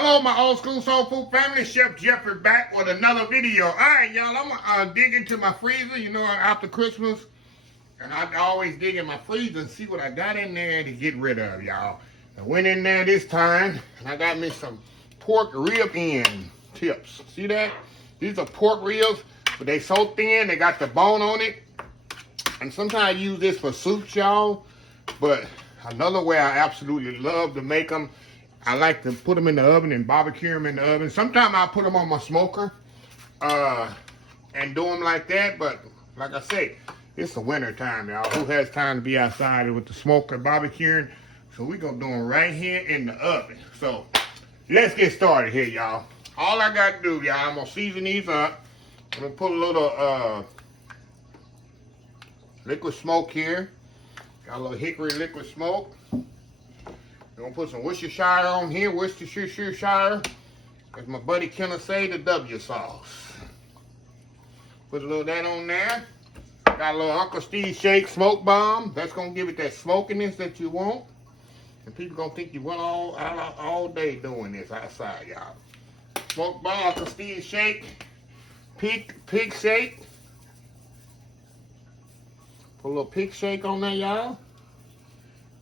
Hello, my old school soul food family. Chef Jeffrey back with another video. All right, y'all, I'm gonna dig into my freezer. You know, after Christmas, and I always dig in my freezer and see what I got in there to get rid of, y'all. I went in there this time, and I got me some pork rib end tips. See that? These are pork ribs, but they so thin, they got the bone on it. And sometimes I use this for soups, y'all. But another way I absolutely love to make them, I like to put them in the oven and barbecue them in the oven. Sometimes I put them on my smoker and do them like that. But like I say, it's the winter time, y'all. Who has time to be outside with the smoker barbecuing? So we're going to do them right here in the oven. So let's get started here, y'all. All I got to do, y'all, I'm going to season these up. I'm going to put a little liquid smoke here. Got a little hickory liquid smoke. We're going to put some Worcestershire on here. Worcestershire. As my buddy Kenneth say, the W sauce. Put a little of that on there. Got a little Uncle Steve Shake smoke bomb. That's going to give it that smokiness that you want. And people going to think you went all day doing this outside, y'all. Smoke bomb, Uncle Steve Shake. Pig shake. Put a little pig shake on there, y'all.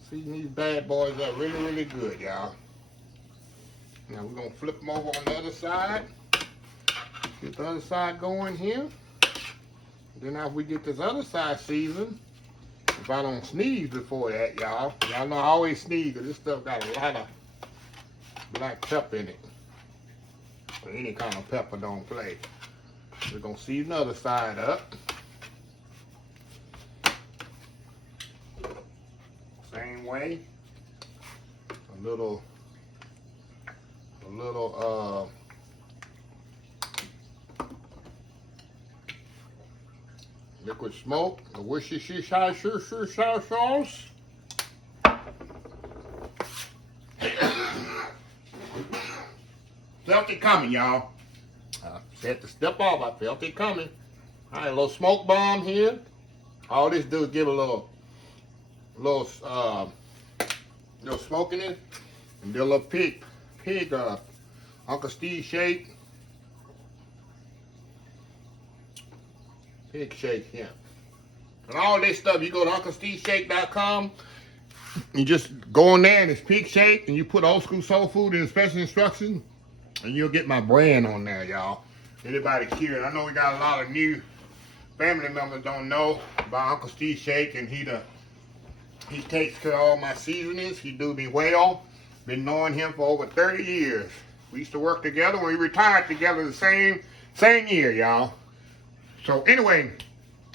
Season these bad boys up really, really good, y'all. Now we're going to flip them over on the other side. Get the other side going here. Then after we get this other side seasoned, if I don't sneeze before that, y'all know I always sneeze because this stuff got a lot of black pepper in it. So any kind of pepper don't play. We're going to season the other side up. Same way. A little liquid smoke, the Worcestershire sauce. Felt it coming, y'all. Had to step off. I felt it coming. All right, a little smoke bomb here. All this do is give a little smoke in it, and then a little pig Uncle Steve shake. Pig shake here. And all this stuff, you go to UncleSteveShake.com. You just go on there and it's pig shake, and you put old school soul food in the special instructions, and you'll get my brand on there, y'all. Anybody curious? I know we got a lot of new family members don't know about Uncle Steve Shake, and he takes care of all my seasonings. He do me well. Been knowing him for over 30 years. We used to work together. We retired together the same year, y'all. So anyway,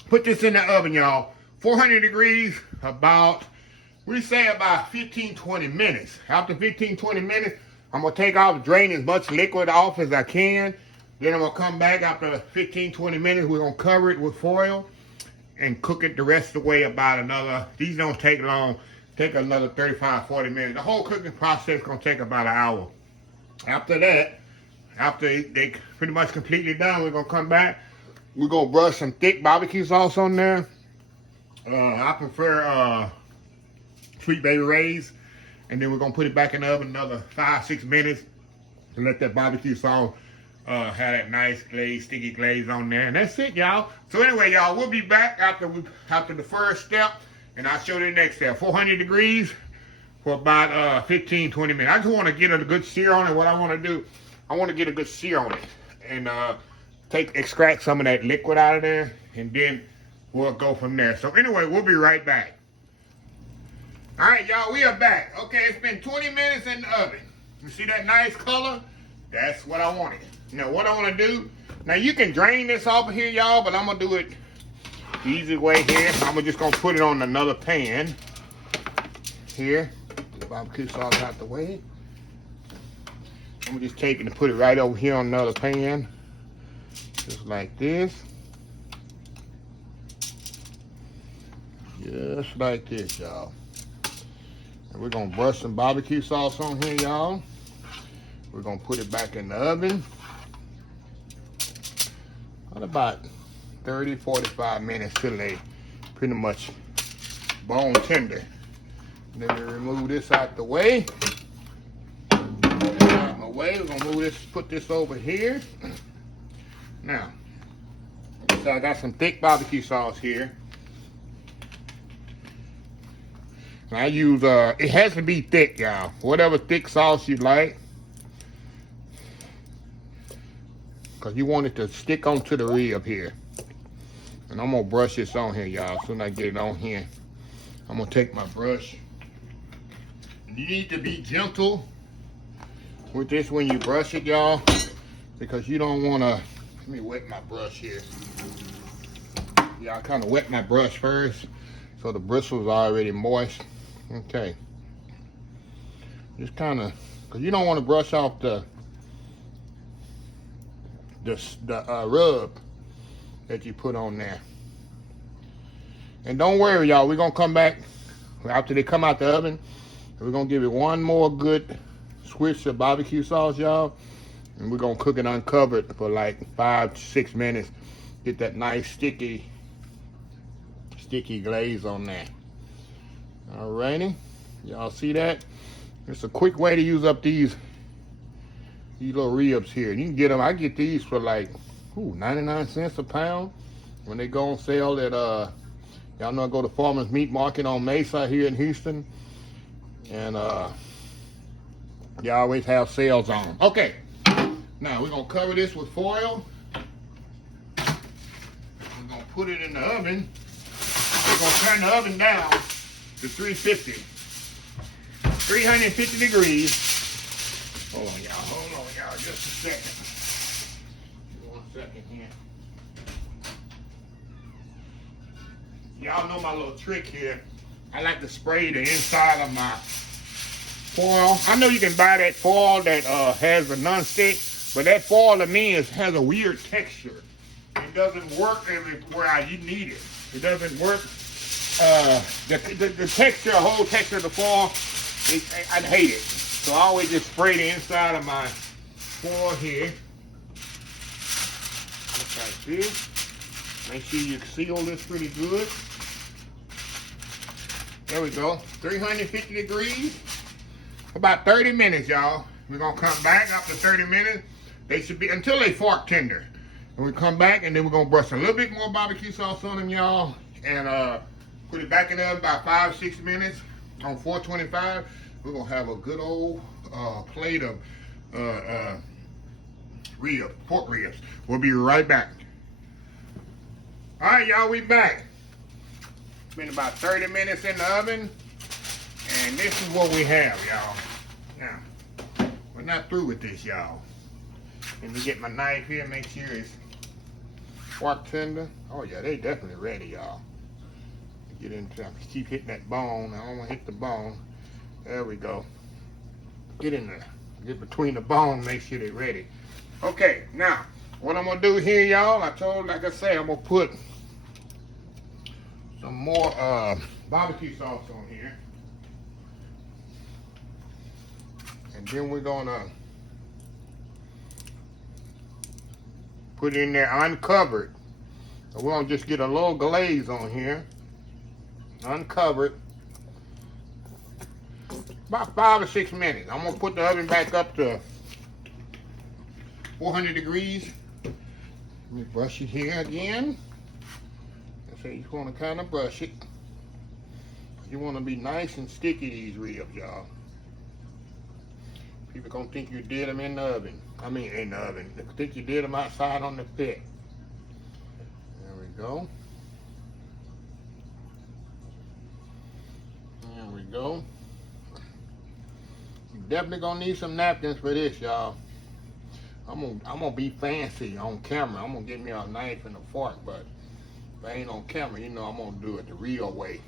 put this in the oven, y'all. 400 degrees, we say about 15-20 minutes. After 15-20 minutes, I'm going to take off, drain as much liquid off as I can. Then I'm going to come back after 15-20 minutes. We're going to cover it with foil and cook it the rest of the way about another, these don't take long, take another 35-40 minutes. The whole cooking process is going to take about an hour. After that, after they pretty much completely done, we're going to come back. We're going to brush some thick barbecue sauce on there. I prefer Sweet Baby Ray's. And then we're going to put it back in the oven another 5-6 minutes to let that barbecue sauce have that nice glaze, sticky glaze on there. And that's it, y'all. So anyway, y'all, we'll be back after the first step. And I'll show you the next step. 400 degrees for about 15-20 minutes. I just want to get a good sear on it. What I want to do, I want to get a good sear on it. And extract some of that liquid out of there, and then we'll go from there. So anyway, we'll be right back. All right, y'all, we are back. Okay, it's been 20 minutes in the oven. You see that nice color? That's what I wanted. Now, what I want to do, now you can drain this off of here, y'all, but I'm going to do it the easy way here. I'm just going to put it on another pan here. The barbecue sauce out the way. I'm going to just take it and put it right over here on another pan. Just like this. Just like this, y'all. And we're going to brush some barbecue sauce on here, y'all. We're going to put it back in the oven. About 30-45 minutes till they pretty much bone tender. And then we remove this out the way. My way. We're gonna move this, put this over here. Now, so I got some thick barbecue sauce here. And I use, it has to be thick, y'all. Whatever thick sauce you like. Because you want it to stick onto the rib here. And I'm going to brush this on here, y'all. As soon as I get it on here, I'm going to take my brush. You need to be gentle with this when you brush it, y'all. Because you don't want to... Let me wet my brush here. Yeah, I kind of wet my brush first. So the bristles are already moist. Okay. Just kind of... Because you don't want to brush off the rub that you put on there. And don't worry, y'all, we're gonna come back after they come out the oven, and we're gonna give it one more good swish of barbecue sauce, y'all, and we're gonna cook it uncovered for like 5 to 6 minutes. Get that nice sticky glaze on there. Alrighty, y'all see that? It's a quick way to use up these little ribs here. You can get them, I get these for like 99 cents a pound when they go on sale at y'all know I go to Farmers Meat Market on Mesa here in Houston, and they always have sales on them. Okay, now we're gonna cover this with foil. We're gonna put it in the oven. We're gonna turn the oven down to 350 degrees. Hold on, y'all, just a second. 1 second here. Y'all know my little trick here. I like to spray the inside of my foil. I know you can buy that foil that has a non-stick, but that foil to me has a weird texture. It doesn't work everywhere you need it. It doesn't work. The texture, the whole texture of the foil, I hate it. So I always just spray the inside of my foil here. Just like this. Make sure you seal this pretty good. There we go. 350 degrees. About 30 minutes, y'all. We're gonna come back after 30 minutes. They should be until they fork tender. And we come back and then we're gonna brush a little bit more barbecue sauce on them, y'all. And put it back in the oven about 5 or 6 minutes on 425. We're gonna have a good old plate of pork ribs. We'll be right back. All right, y'all, we back. It's been about 30 minutes in the oven, and this is what we have, y'all. Now, we're not through with this, y'all. Let me get my knife here, make sure it's fork tender. Oh yeah, they definitely ready, y'all. Get into, keep hitting that bone. I don't want to hit the bone. There we go. Get in there. Get between the bone, make sure they're ready. Okay, now, what I'm gonna do here, y'all, like I say, I'm gonna put some more barbecue sauce on here. And then we're gonna put it in there uncovered. So we're gonna just get a little glaze on here. Uncovered. About 5 or 6 minutes. I'm gonna put the oven back up to 400 degrees. Let me brush it here again. So you want to kind of brush it. You want to be nice and sticky, these ribs, y'all. People gonna think you did them in the oven. I mean, in the oven. They think you did them outside on the pit. There we go. There we go. You definitely gonna need some napkins for this, y'all. I'm gonna be fancy on camera. I'm gonna get me a knife and a fork, but if I ain't on camera, you know I'm gonna do it the real way.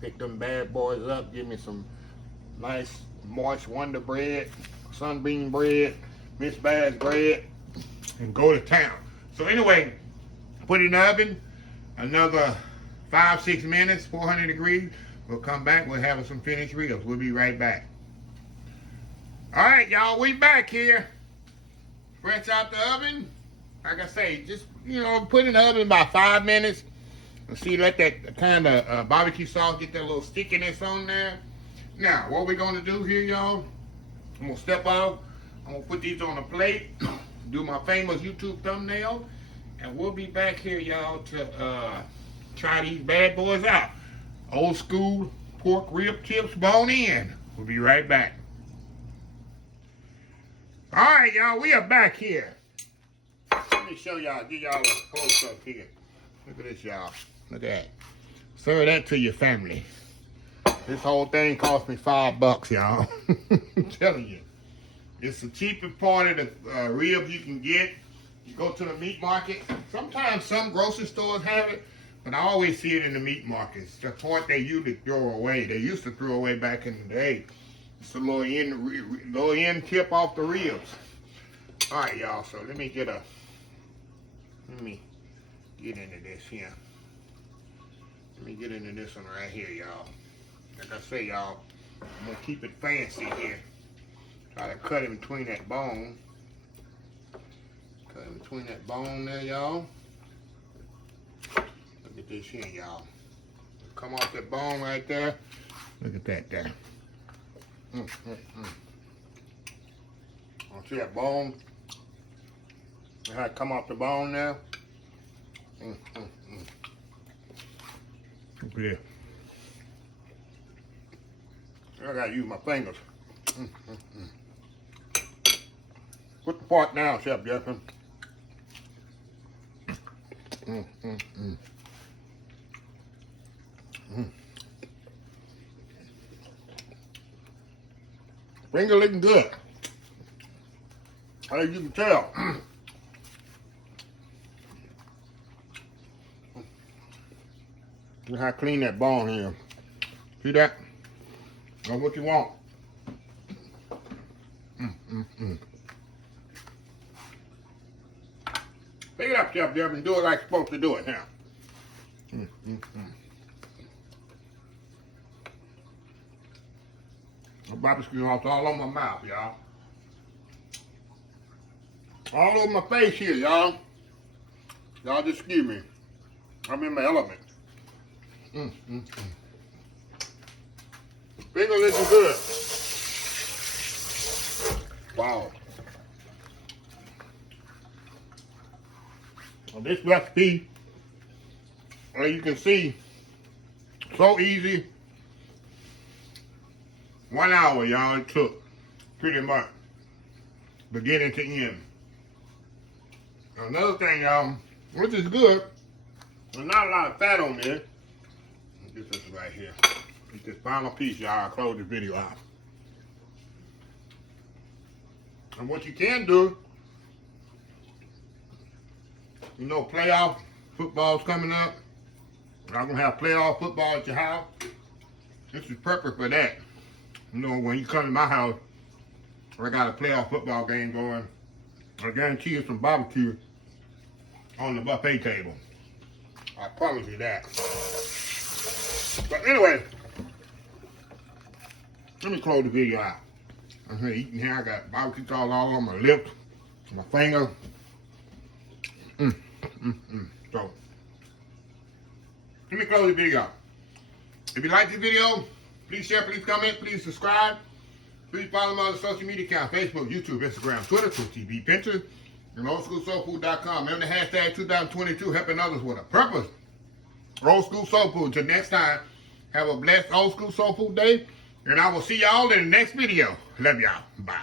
Pick them bad boys up, give me some nice moist Wonder bread, Sunbeam bread, Miss Bass bread, and go to town. So anyway, put it in the oven, another 5 or 6 minutes, 400 degrees. We'll come back, we'll have some finished ribs. We'll be right back. All right, y'all, we back here. Fresh out the oven. Like I say, just, you know, put it in the oven about 5 minutes. And see, let that kind of barbecue sauce get that little stickiness on there. Now, what we're going to do here, y'all, I'm going to step out I'm gonna put these on a plate, do my famous YouTube thumbnail, and we'll be back here, y'all, to try these bad boys out. Old school pork rib tips, bone in. We'll be right back. All right, y'all, we are back here. Let me show y'all, give y'all a close up here. Look at this, y'all. Look at that. Serve that to your family. This whole thing cost me $5, y'all. I'm telling you. It's the cheapest part of the ribs you can get. You go to the meat market. Sometimes some grocery stores have it, but I always see it in the meat markets. The part they usually throw away. They used to throw away back in the day. It's the lower end tip off the ribs. All right, y'all. So let me get into this here. Let me get into this one right here, y'all. Like I say, y'all, I'm gonna keep it fancy here. Try to cut in between that bone. Cut in between that bone there, y'all. Look at this here, y'all. Come off that bone right there. Look at that there. See that bone? How it come off the bone there? Look at this. I gotta use my fingers. Put the part down, Chef Jefferson. Finger looking good. As you can tell. Look how clean that bone is. See that? That's what you want. Pick it up, Chef Jeff, and do it like you're supposed to do it now. My barbecue sauce all on my mouth, y'all. All over my face here, y'all. Y'all just excuse me. I'm in my element. Finger looking good. Wow. Well, this recipe, as you can see, so easy. 1 hour, y'all, it took pretty much beginning to end. Another thing, y'all, which is good, there's not a lot of fat on there. Get this right here. Get this final piece, y'all. I'll close the video out. And what you can do, you know, playoff football's coming up. Y'all gonna have playoff football at your house. This is perfect for that. You know, when you come to my house, I got a playoff football game going. I guarantee you some barbecue on the buffet table. I promise you that. But anyway, let me close the video out. I'm here eating here. I got barbecue sauce all on my lips, my finger. So, let me close the video out. If you like this video, please share, please comment, please subscribe. Please follow me on the social media account, Facebook, YouTube, Instagram, Twitter, Twitch TV, Pinterest, and oldschoolsoulfood.com. Remember the hashtag 2022, helping others with a purpose. Old School Soul Food. Until next time, have a blessed Old School Soul Food day, and I will see y'all in the next video. Love y'all. Bye.